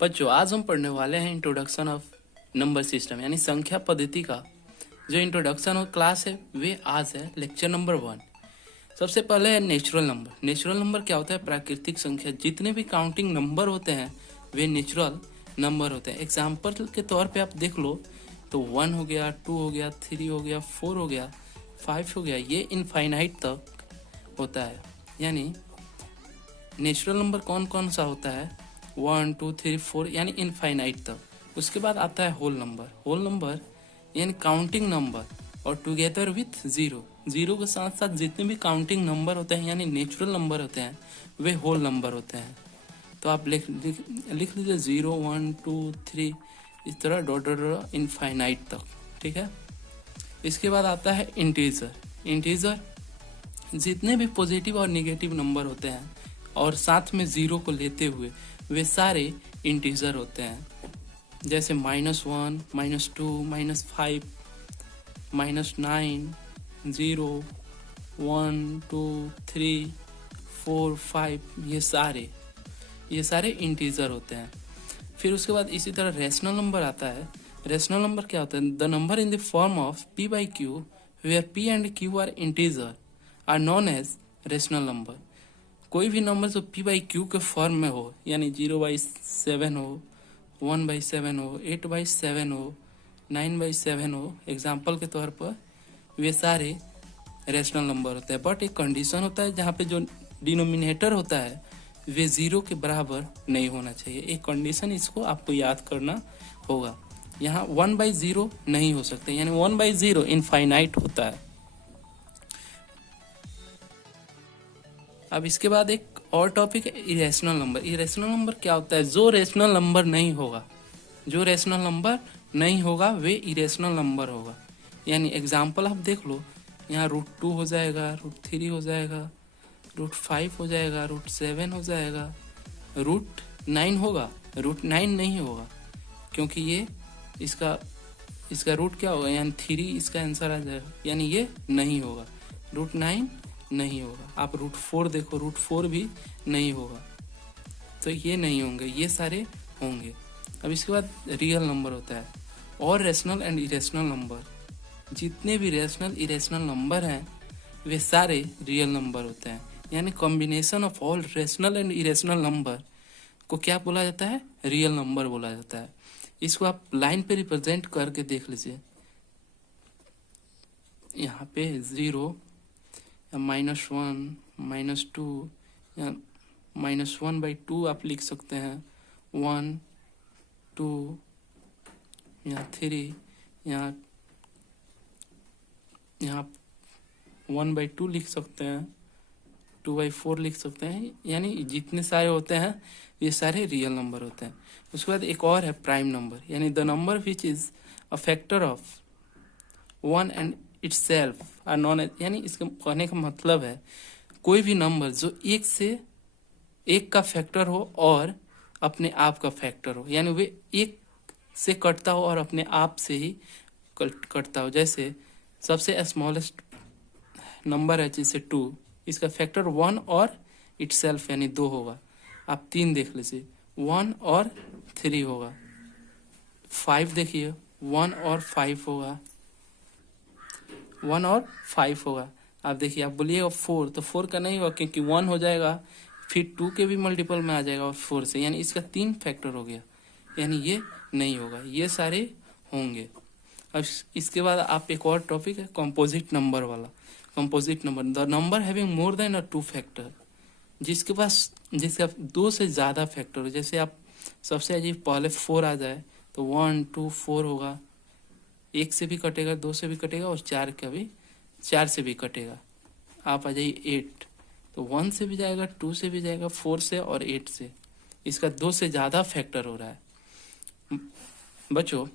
बच्चों आज हम पढ़ने वाले हैं इंट्रोडक्शन ऑफ नंबर सिस्टम यानी संख्या पद्धति का जो इंट्रोडक्शन और क्लास है वे आज है लेक्चर नंबर 1। सबसे पहले है नेचुरल नंबर। नेचुरल नंबर क्या होता है? प्राकृतिक संख्या। जितने भी काउंटिंग नंबर होते हैं वे नेचुरल नंबर होते हैं। एग्जाम्पल के तौर पे आप देख लो तो 1 हो गया, 2 हो गया, 3 हो गया, 4 हो गया, 5 हो गया, ये इनफाइनाइट तक होता है। यानी नेचुरल नंबर कौन कौन सा होता है? 1 2 3 4 यानी इनफाइनाइट तक। उसके बाद आता है होल नंबर। होल नंबर यानी काउंटिंग नंबर और टुगेदर विथ जीरो। जीरो के साथ साथ जितने भी काउंटिंग नंबर होते हैं यानी नेचुरल नंबर होते हैं वे होल नंबर होते हैं। तो आप लिख लीजिए 0 1 2 3 इस तरह डॉट डॉट इनफाइनाइट तक। ठीक है। इसके बाद आता है इंटीजर। इंटीजर जितने भी पॉजिटिव और नेगेटिव नंबर होते हैं और साथ में जीरो को लेते हुए वे सारे इंटीजर होते हैं। जैसे -1 -2 -5 -9 0 1 2 3 4 5 ये सारे इंटीजर होते हैं। फिर उसके बाद इसी तरह रेशनल नंबर आता है। रेशनल नंबर क्या होता है? The number in the form of p/q where p and q are integer are known as rational number. कोई भी नंबर जो p/q के फॉर्म में हो यानी 0/7 हो, 1/7 हो, 8/7 हो, 9/7 हो, एग्जाम्पल के तौर पर वे सारे रेशनल नंबर होते हैं। बट एक कंडीशन होता है जहाँ पे जो डिनोमिनेटर होता है वे जीरो के बराबर नहीं होना चाहिए। एक कंडीशन इसको आपको याद करना होगा। यहाँ 1/0 नहीं हो सकते यानी 1/0 इनफाइनाइट होता है। अब इसके बाद एक और टॉपिक है इरेशनल नंबर। इरेशनल नंबर क्या होता है? जो रेशनल नंबर नहीं होगा, जो रेशनल नंबर नहीं होगा वे इरेशनल नंबर होगा। यानी एग्जाम्पल आप देख लो, यहाँ √2 हो जाएगा, √3 हो जाएगा, √5 हो जाएगा, √7 हो जाएगा, √9 होगा, √9 नहीं होगा क्योंकि ये इसका रूट क्या होगा यानी 3 इसका आंसर आ जाएगा यानी ये नहीं होगा। √9 नहीं होगा। आप √4 देखो, √4 भी नहीं होगा। तो ये नहीं होंगे, ये सारे होंगे। अब इसके बाद रियल नंबर होता है और रेशनल एंड इरेशनल नंबर। जितने भी रेशनल इरेशनल नंबर हैं वे सारे रियल नंबर होते हैं। यानी combination of all rational and irrational number को क्या बोला जाता है? रियल नंबर बोला जाता है। इसको आप लाइन पे रिप्रेजेंट करके देख लीजिए। यहाँ पे 0 या -1 -2 या -1/2 आप लिख सकते हैं, 1 2 या 3 यहाँ 1/2 लिख सकते हैं, 2/4 लिख सकते हैं। यानी जितने सारे होते हैं ये सारे रियल नंबर होते हैं। उसके बाद एक और है प्राइम नंबर यानी the number which is a factor of 1 and itself are known as. यानी इसका कहने का मतलब है कोई भी नंबर जो एक का फैक्टर हो और अपने आप का फैक्टर हो यानी वे एक से कटता हो और अपने आप से ही कटता हो। जैसे सबसे स्मॉलेस्ट नंबर है जैसे 2, इसका फैक्टर 1 और इटसेल्फ यानी 2 होगा। आप 3 देख लीजिए, 1 और 3 होगा। 5 देखिए, 1 और 5 होगा, 1 और 5 होगा। आप देखिए, आप बोलिएगा 4 तो 4 का नहीं होगा क्योंकि 1 हो जाएगा, फिर 2 के भी मल्टीपल में आ जाएगा और 4 से, यानी इसका 3 फैक्टर हो गया, यानी ये नहीं होगा, ये सारे होंगे। अब इसके बाद आप एक और टॉपिक है कंपोजिट नंबर वाला। Composite number the number having more than a 2 factor, जिसके 2 से ज़्यादा फैक्टर हो। जैसे आप सबसे अजीब पहले 4 आ जाए तो 1 2 4 होगा, 1 से भी कटेगा, 2 से भी कटेगा और 4 से भी कटेगा। आप आ जाइए 8 तो 1 से भी जाएगा, 2 से भी जाएगा, 4 से और 8 से। इसका 2 से ज़्यादा फैक्टर हो रहा है। बच्चों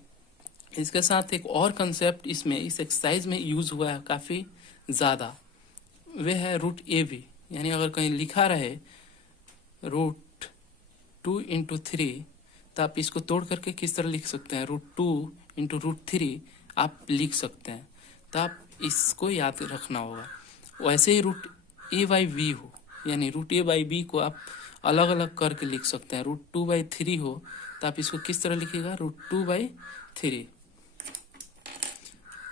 इसके साथ एक और कंसेप्ट इसमें इस एक्सरसाइज में यूज हुआ है काफ़ी ज़्यादा, वे है √AB। यानी अगर कहीं लिखा रहे √2 × 3 तो आप इसको तोड़ करके किस तरह लिख सकते हैं? √2 × √3 आप लिख सकते हैं। तो आप इसको याद रखना होगा। वैसे ही √A/V हो, यानी रूट ए बाई बी को आप अलग अलग करके लिख सकते हैं। √2/3 हो तो आप इसको किस तरह लिखिएगा, √2/3।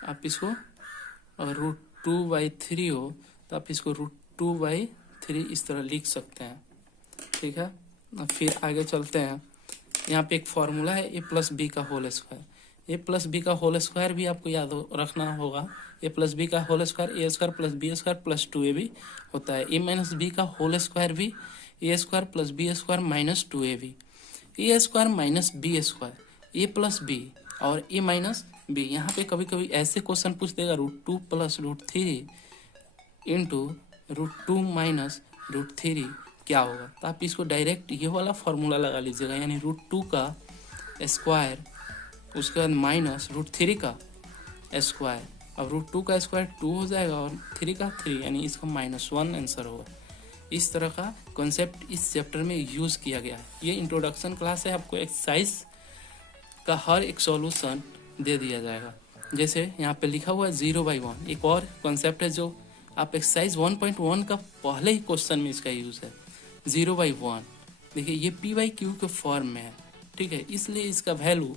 आप इसको अगर √2/3 हो तो आप इसको √2/3 इस तरह लिख सकते हैं। ठीक है, अब फिर आगे चलते हैं। यहाँ पे एक फॉर्मूला है a+b का होल स्क्वायर। a+b का होल स्क्वायर भी आपको याद रखना होगा। a+b का whole square a² + b² + 2ab होता है। a-b का होल स्क्वायर भी a² + b² - 2ab। a² - b² a+b और a-b। यहाँ पे कभी कभी ऐसे क्वेश्चन पूछ देगा √2 + √3 इंटू √2 - √3 क्या होगा, तो आप इसको डायरेक्ट ये वाला फॉर्मूला लगा लीजिएगा, यानी √2 का स्क्वायर उसके बाद माइनस √3 का स्क्वायर। अब √2 का स्क्वायर 2 हो जाएगा और 3 का 3, यानी इसका -1 आंसर होगा। इस तरह का कॉन्सेप्ट इस चैप्टर में यूज किया गया है। ये इंट्रोडक्शन क्लास है, आपको एक्सरसाइज का हर एक सॉल्यूशन दे दिया जाएगा। जैसे यहाँ पे लिखा हुआ है 0/1, एक और कॉन्सेप्ट है जो आप एक्सरसाइज 1.1 का पहले ही क्वेश्चन में इसका यूज है। 0/1 देखिए ये p/q के फॉर्म में है, ठीक है, इसलिए इसका वैल्यू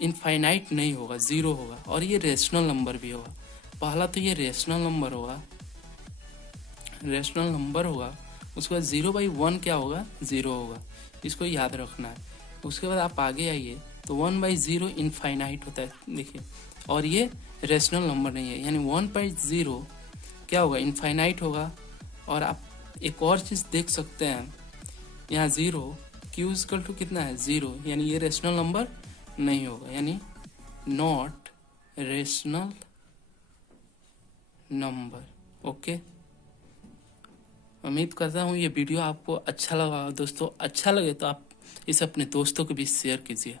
इनफाइनाइट नहीं होगा, 0 होगा और ये रेशनल नंबर भी होगा। पहला तो ये रेशनल नंबर होगा, उसके बाद 0/1 क्या होगा, 0 होगा, इसको याद रखना है। उसके बाद आप आगे आइए तो 1/0 इनफाइनाइट होता है, देखिए, और ये रेशनल नंबर नहीं है, यानी 1/0 क्या होगा, इनफाइनाइट होगा। और आप एक और चीज़ देख सकते हैं, यहाँ 0 q कितना है, 0, यानी ये रेशनल नंबर नहीं होगा, यानी नॉट रेशनल नंबर। ओके, उम्मीद करता हूँ ये वीडियो आपको अच्छा लगा। दोस्तों अच्छा लगे तो आप इसे अपने दोस्तों के बीच शेयर कीजिए।